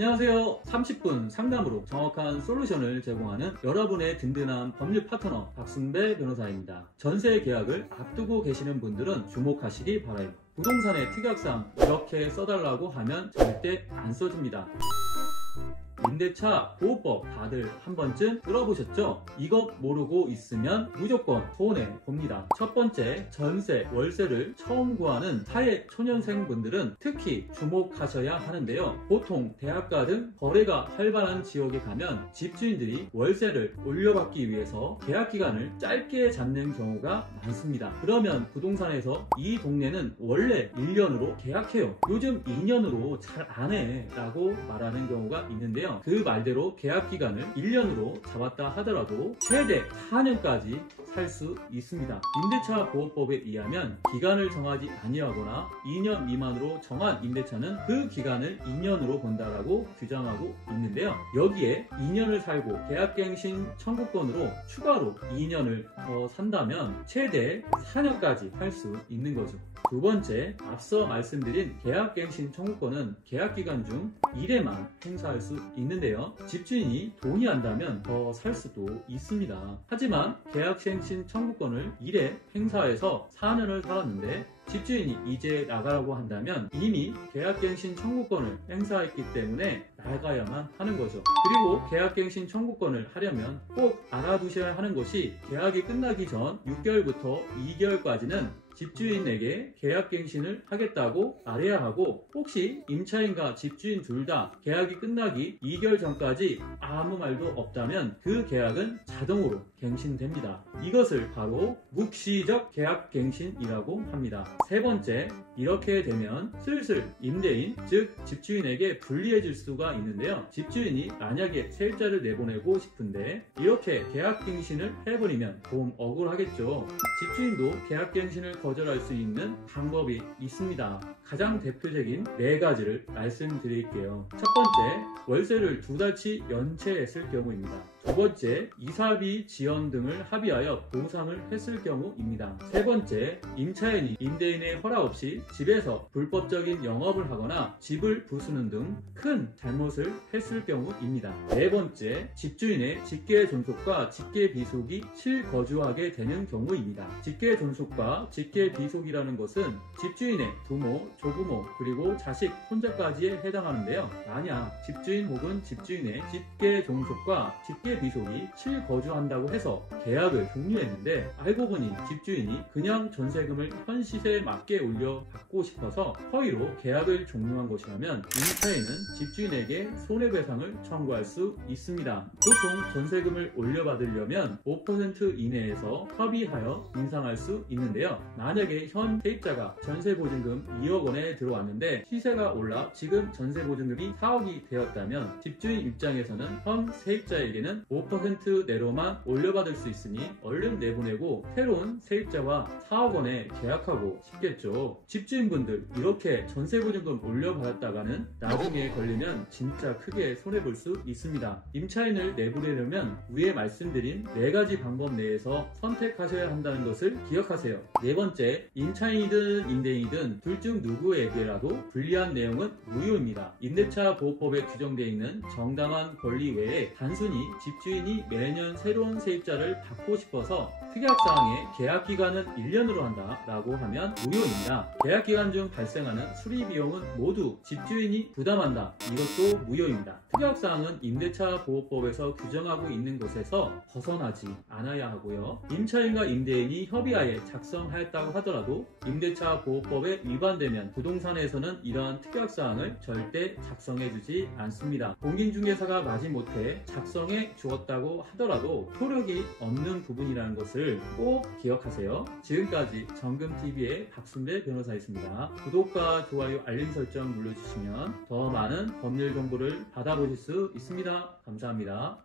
안녕하세요. 30분 상담으로 정확한 솔루션을 제공하는 여러분의 든든한 법률 파트너 박승배 변호사입니다. 전세 계약을 앞두고 계시는 분들은 주목하시기 바라요. 부동산의 특약사항 이렇게 써달라고 하면 절대 안 써줍니다. 임대차 보호법 다들 한 번쯤 들어보셨죠? 이것 모르고 있으면 무조건 손해봅니다. 첫 번째, 전세, 월세를 처음 구하는 사회 초년생분들은 특히 주목하셔야 하는데요. 보통 대학가 등 거래가 활발한 지역에 가면 집주인들이 월세를 올려받기 위해서 계약기간을 짧게 잡는 경우가 많습니다. 그러면 부동산에서 이 동네는 원래 1년으로 계약해요. 요즘 2년으로 잘 안 해 라고 말하는 경우가 있는데요. 그 말대로 계약기간을 1년으로 잡았다 하더라도 최대 4년까지 살 수 있습니다. 임대차 보호법에 의하면 기간을 정하지 아니하거나 2년 미만으로 정한 임대차는 그 기간을 2년으로 본다라고 규정하고 있는데요. 여기에 2년을 살고 계약갱신 청구권으로 추가로 2년을 더 산다면 최대 4년까지 할 수 있는 거죠. 두 번째, 앞서 말씀드린 계약갱신 청구권은 계약기간 중 1회만 행사할 수 있는데요. 집주인이 동의한다면 더 살 수도 있습니다. 하지만 계약갱신 청구권을 1회 행사해서 4년을 살았는데 집주인이 이제 나가라고 한다면 이미 계약갱신 청구권을 행사했기 때문에 나가야만 하는 거죠. 그리고 계약갱신 청구권을 하려면 꼭 알아두셔야 하는 것이 계약이 끝나기 전 6개월부터 2개월까지는 집주인에게 계약갱신을 하겠다고 말해야 하고, 혹시 임차인과 집주인 둘 다 계약이 끝나기 2개월 전까지 아무 말도 없다면 그 계약은 자동으로 갱신됩니다. 이것을 바로 묵시적 계약갱신이라고 합니다. 세 번째, 이렇게 되면 슬슬 임대인, 즉 집주인에게 불리해질 수가 있는데요. 집주인이 만약에 세입자를 내보내고 싶은데 이렇게 계약갱신을 해버리면 좀 억울하겠죠. 집주인도 계약갱신을 거절할 수 있는 방법이 있습니다. 가장 대표적인 4가지를 말씀드릴게요. 첫 번째, 월세를 2달치 연체했을 경우입니다. 두 번째, 이사비 지연 등을 합의하여 보상을 했을 경우입니다. 세 번째, 임차인이 임대인의 허락 없이 집에서 불법적인 영업을 하거나 집을 부수는 등 큰 잘못을 했을 경우입니다. 네 번째, 집주인의 직계 존속과 직계 비속이 실거주하게 되는 경우입니다. 직계 존속과 직계 비속이라는 것은 집주인의 부모, 조부모, 그리고 자식, 손자까지에 해당하는데요. 만약 집주인 혹은 집주인의 직계 존속과 직계 비속이 실거주한다고 해서 계약을 종료했는데 알고 보니 집주인이 그냥 전세금을 현 시세에 맞게 올려 받고 싶어서 허위로 계약을 종료한 것이라면 임차인은 집주인에게 손해배상을 청구할 수 있습니다. 보통 전세금을 올려받으려면 5% 이내에서 협의하여 인상할 수 있는데요. 만약에 현 세입자가 전세보증금 2억 원에 들어왔는데 시세가 올라 지금 전세보증금이 4억이 되었다면 집주인 입장에서는 현 세입자에게는 5% 내로만 올려받을 수 있으니 얼른 내보내고 새로운 세입자와 4억 원에 계약하고 싶겠죠. 집주인분들 이렇게 전세보증금 올려받았다가는 나중에 걸리면 진짜 크게 손해볼 수 있습니다. 임차인을 내보내려면 위에 말씀드린 4가지 방법 내에서 선택하셔야 한다는 것을 기억하세요. 네 번째, 임차인이든 임대인이든 둘 중 누구에게라도 불리한 내용은 무효입니다. 임대차 보호법에 규정되어 있는 정당한 권리 외에 단순히 집주인이 매년 새로운 세입자를 받고 싶어서 특약사항에 계약기간은 1년으로 한다 라고 하면 무효입니다. 계약기간 중 발생하는 수리비용은 모두 집주인이 부담한다. 이것도 무효입니다. 특약사항은 임대차 보호법에서 규정하고 있는 곳에서 벗어나지 않아야 하고요. 임차인과 임대인이 협의하에 작성하였다고 하더라도 임대차 보호법에 위반되면 부동산에서는 이러한 특약사항을 절대 작성해주지 않습니다. 공인중개사가 마지못해 작성해 주었다고 하더라도 효력이 없는 부분이라는 것을 꼭 기억하세요. 지금까지 정금TV의 박승배 변호사였습니다. 구독과 좋아요, 알림 설정 눌러주시면 더 많은 법률 정보를 받아보실 수 있습니다. 감사합니다.